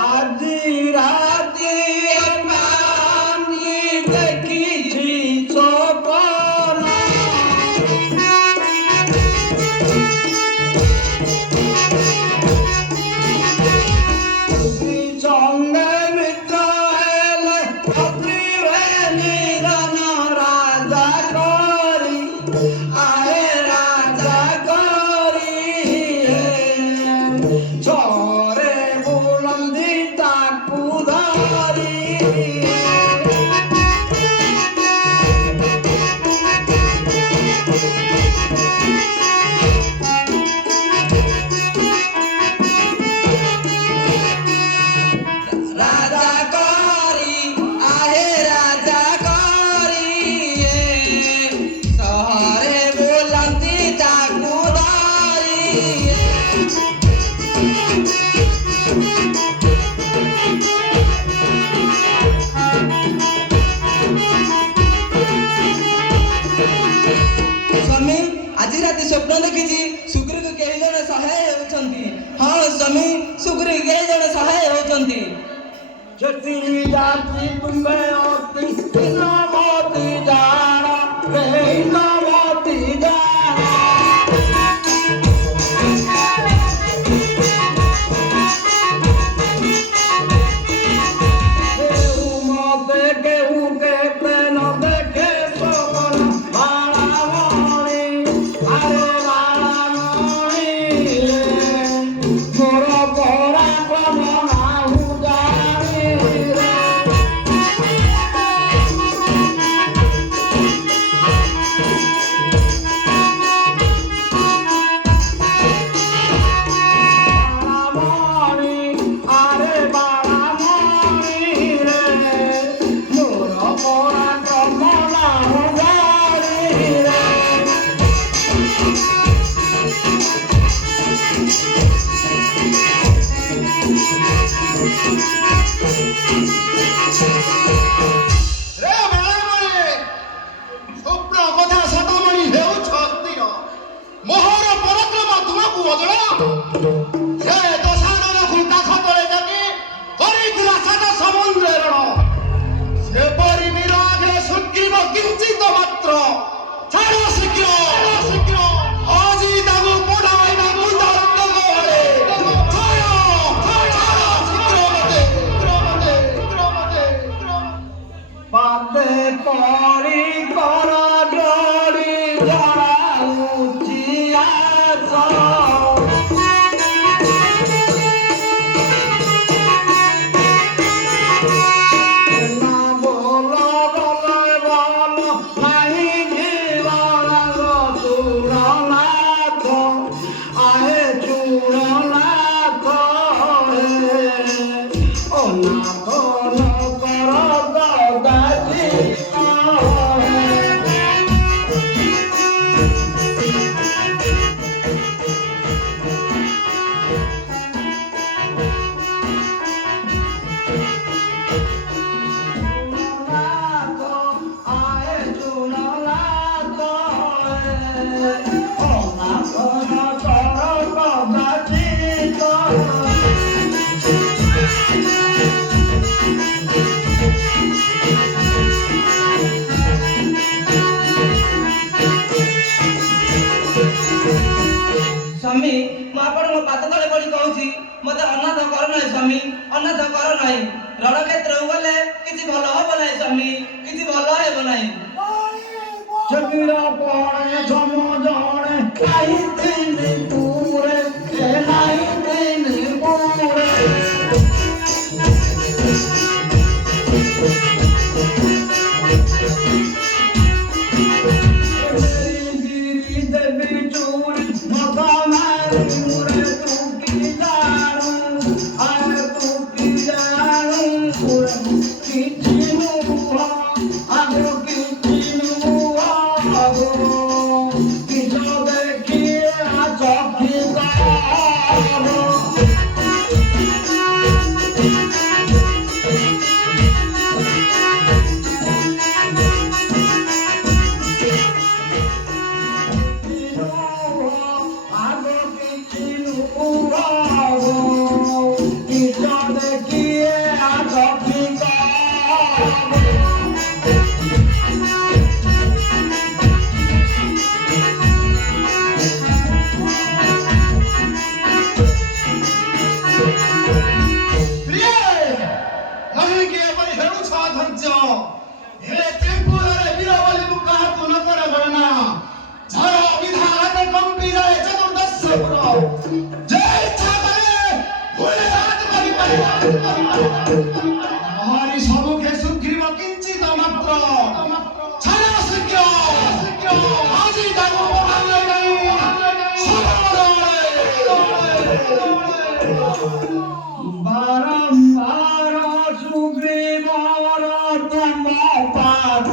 आधी राधी पाणी देखीची चोपना चंगे मित्र हेले पत्री वेली राना राजा करी आहे राजा करी छोरे बुलंदी ताकू धारी राजा करी आहे राजा करी सहरे बुलंदी ताकू धारी स्वामी ଆଜି ରାତି ସ୍ୱପ୍ନ ଦେଖିଛି ସୁଗ୍ରୀକୁ କେହି ଜଣେ ସହାୟ ହେଉଛନ୍ତି। ହଁ ସ୍ୱାମୀ ସୁଗ୍ରୀ କେହି ଜଣେ ସହାୟ ହେଉଛନ୍ତି। ଯଦି ଜାତି ତୁମେ ଅତି ନମତି ଜାଣ କେହି ନମତି ଜାଣ କେହୁ ମତେ କେହୁ କେତେ ନ ଦେଖେ ସବନ ବାଳାମଣି ଆରେ ବାଳାମଣି ମୋର ପରା କମନାହୁ ଜାଣି ରେ ବାଳାମଣି ଆରେ ବାଳାମଣି ରେ ମୋର ପରା କମନାହୁ ଜାଣି ରେ रे ବେଳାବେଳେ ସ୍ୱପ୍ନ କଥା ସତମଣି ହେଉଛ ଅସ୍ଥିର ମୋହର ପରାକ୍ରମ ତୁମକୁ ଅଜଣା ସେ ଦଶାନନକୁ କାଖ ତଳେ ଜାକି କରିଥିଲା ସାତ ସମୁଦ୍ରର ସେପରି ବୀର ଆଗରେ ସୁଗ୍ରୀବ କିଞ୍ଚିତ ମାତ୍ର ଛାଡ଼ ଶୀଘ୍ର ଆଜି ତାକୁ ପଢ଼ାଇବା ମୁଣ୍ଡ ଗହଳେ ପାତେ ପରି କର ଯୋଡ଼ି ଜଣାଉଛି ଆସ ନା ବୋଲ ଗଲେ ଭଲ ନାହିଁ ଜୀବନ ଚୂଡ଼ନାଥ ଆହେ ଚୂଡ଼ନାଥ ଓ ନାଥ ନ କର ଗଦାଜି ସ୍ୱାମୀ ମୁଁ ଆପଣଙ୍କ ପାଦ ତଳେ ପଡ଼ି କହୁଛି ମୋତେ ଅନାଥ କର ନାହିଁ ସ୍ୱାମୀ ଅନାଥ କର ନାହିଁ ରଣକ୍ଷେତ୍ରକୁ ଗଲେ କିଛି ଭଲ ହବ ନାହିଁ ସ୍ୱାମୀ କିଛି ଭଲ ହେବ ନାହିଁ ଜମିର ପଣେ ଜମ ଜଣେ ଖାଇଥିଲି ପୁରେ ଖାଇଥିଲି ପୁରେ ଦେବୀ ଚୁଡ଼ି ମତା ମାରି ମୁରେ ତୁ କି ଜାଣୁ ଆରେ ତୁ କି ଜାଣୁ କିଛି ନୁହ ଆଗ କିଛି ନୁହ କିସ ଦେଖିଏ ଚକ୍ଷି हमारी सबके सुग्रीव किंचित मात्र छाया सिक्यो आजी दागो बहाने नहीं बारंबार सुग्रीव तुम पास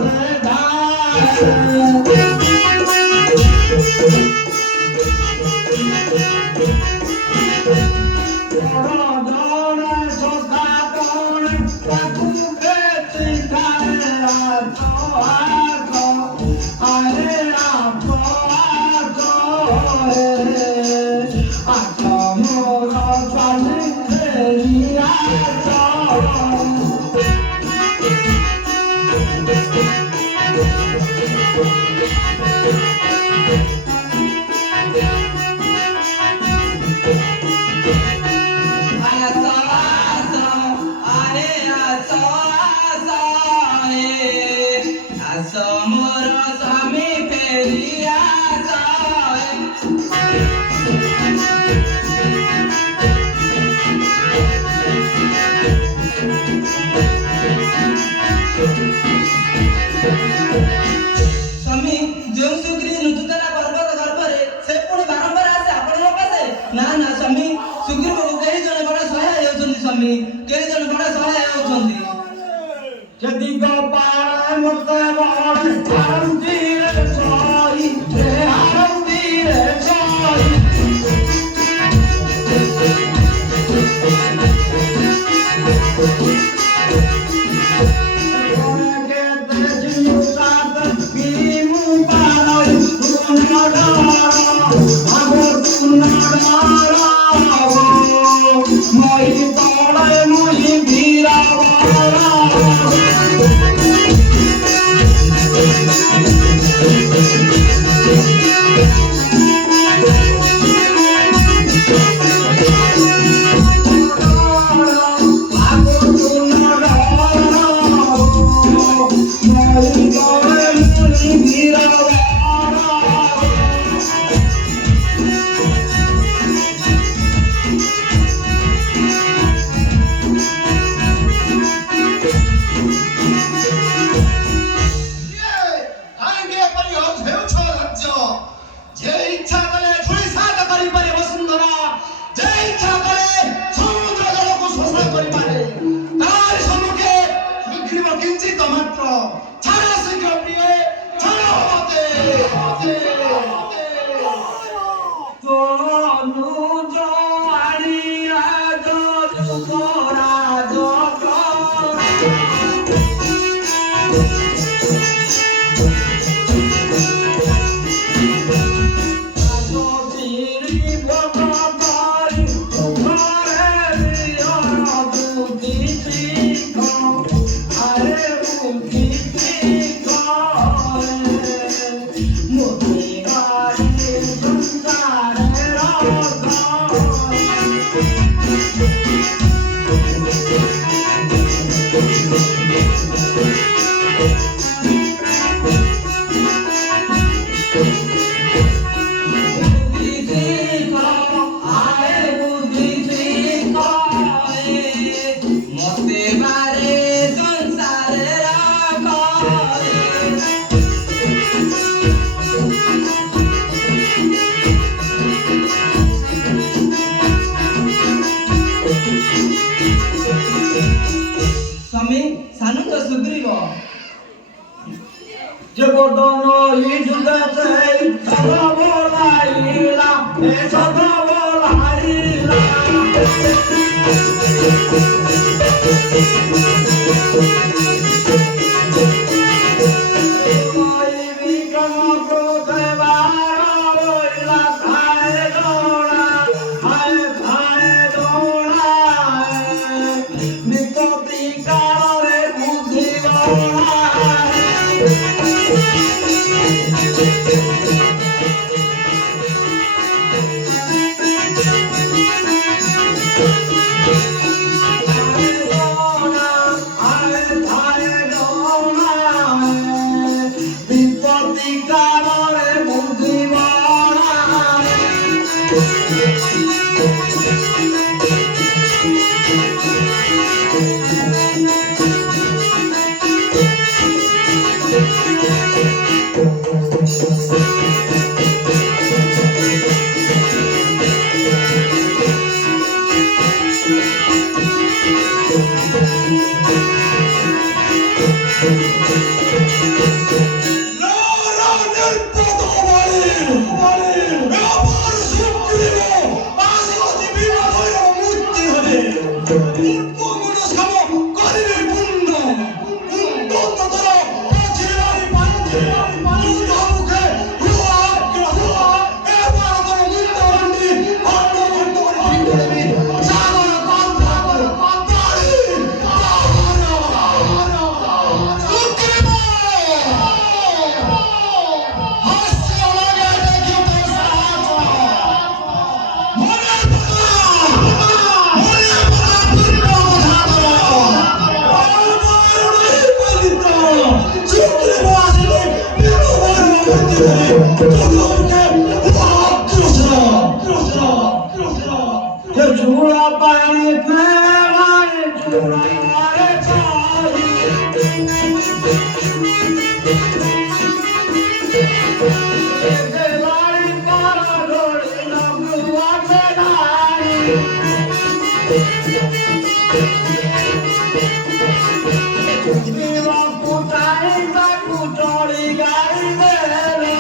Jadi bapak mutawar harum dire soy, harum dire soy. I অল্প মনস্কাম করিবে পূর্ণ কুন্দ ততর অচিরারি পান্তি মুখ মুখে এবার আমার মুক্ত হন্ডি অর্থ অর্থ করে ঠিক করবি সাগর পাতাড়ি সুগ্রীব হাস্য লাগে দেখিতে সাজ মনের चूड़ा पानी फेराए चूड़ा मारे चाही एक बारी पारा डोली नगुआ के नारी दीवा कुटाई ता कुटोड़ी गाड़ी देले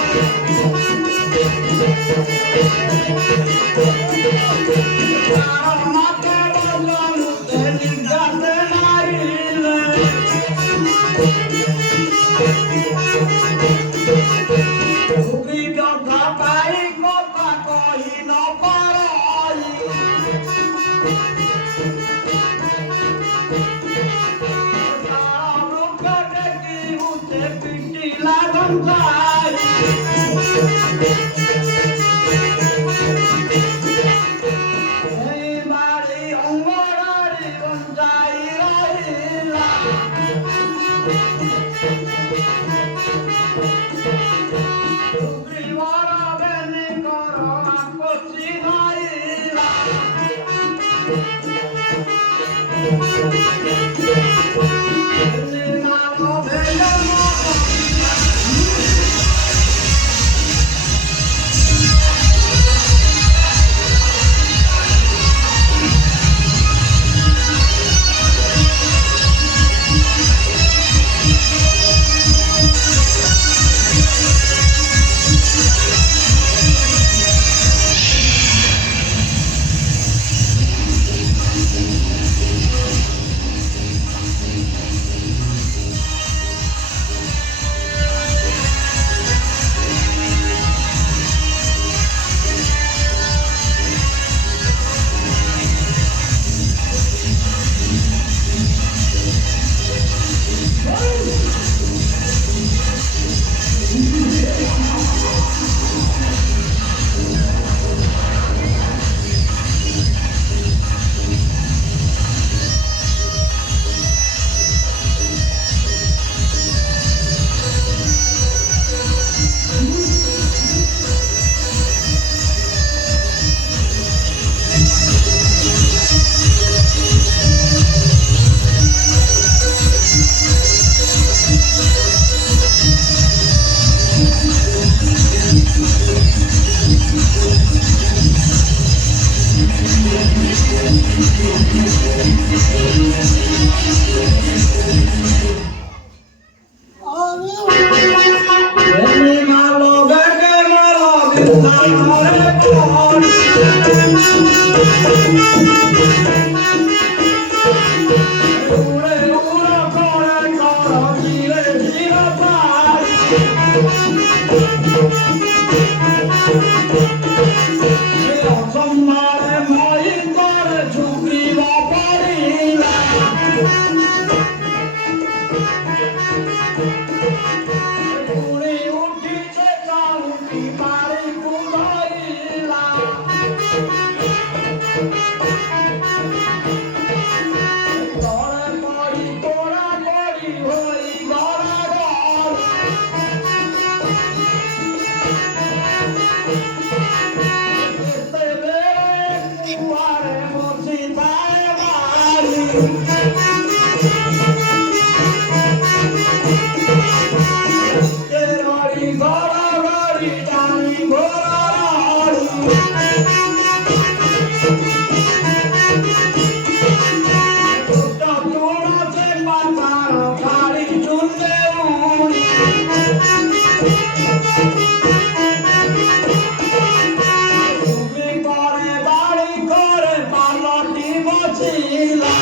Bye. ବସିଲା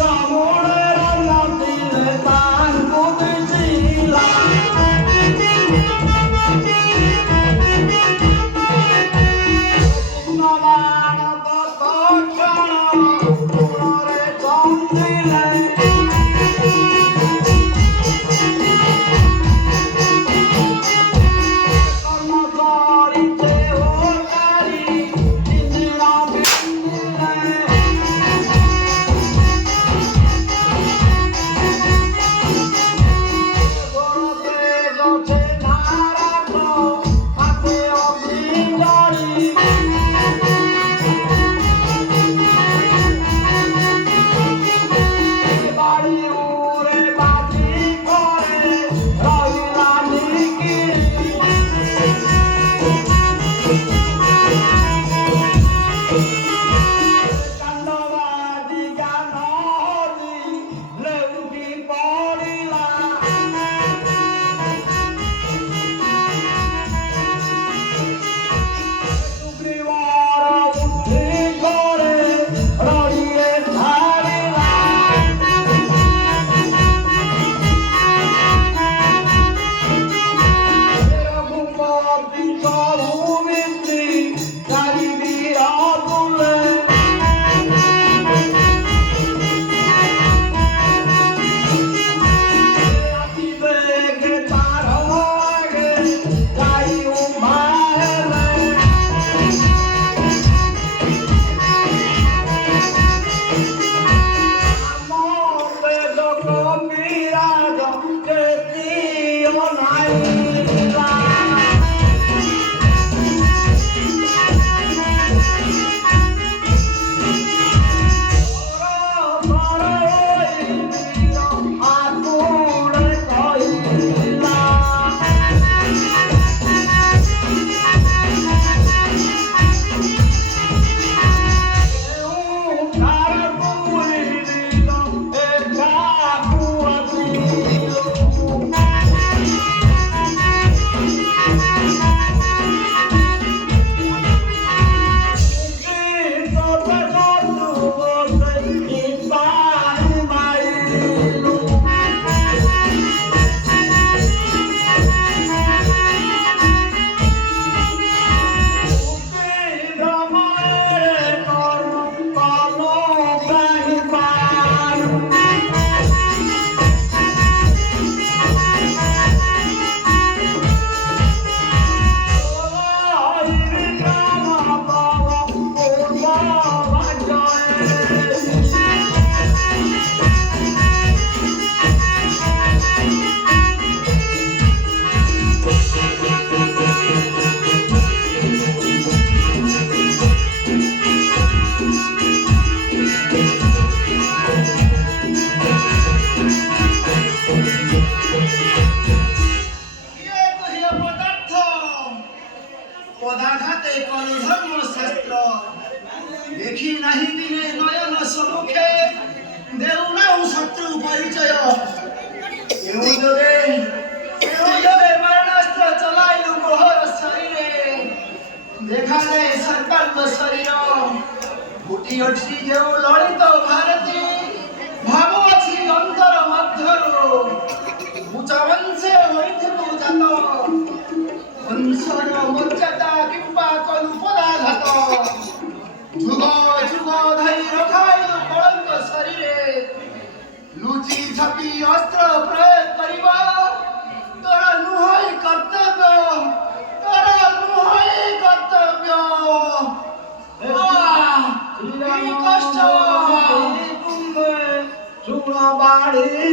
କାମୁଡ଼େର ନଥିଲେ ତାଙ୍କୁ ଦିଶିଲା পদাঘাতে কলি ধর্মশাস্ত্র দেখি নাহি দিনে নয়ন সম্মুখে দেউ নাও শত্রু পরিচয় কেউ যোগে মারণাস্ত্র চলাইলু মোহর শরীরে দেখালে সর্বাঙ্গ শরীর ফুটি অছি যেউ ললিত ভারতী ভাব ଅଛି ଅନ୍ତର ମଧ୍ୟରୁ ଉଚ୍ଚ ବଂଶେ ହୋଇଥିବୁ ଜାତ ବଂଶର ମର୍ଯ୍ୟାଦା କିମ୍ବା କଲୁ ପଦାଘାତ ଯୁଗ ଯୁଗ ଧରି ରଖାଇଲୁ କଳଙ୍କ ଶରୀରେ ଲୁଚି ଛପି ଅସ୍ତ୍ର ପ୍ରୟୋଗ କରିବା ତୋର ନୁହଁ କର୍ତ୍ତବ୍ୟ କି କଷ୍ଟ ବାଡ଼ି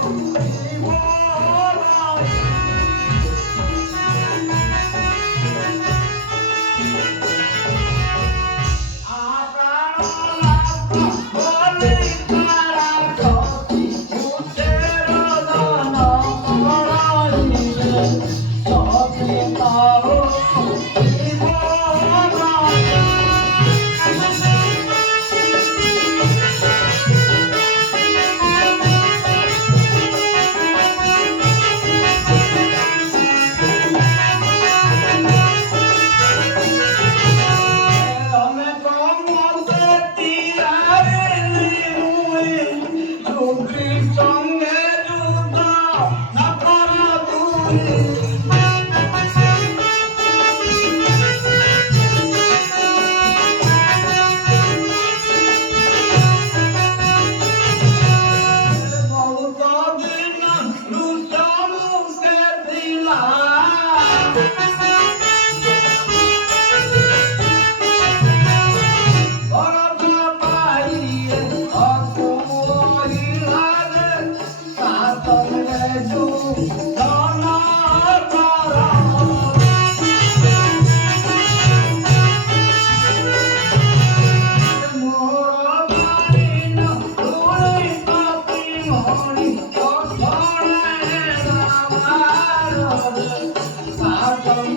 Thank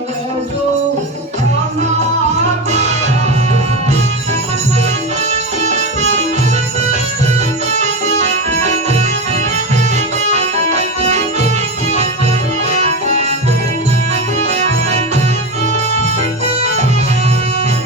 you.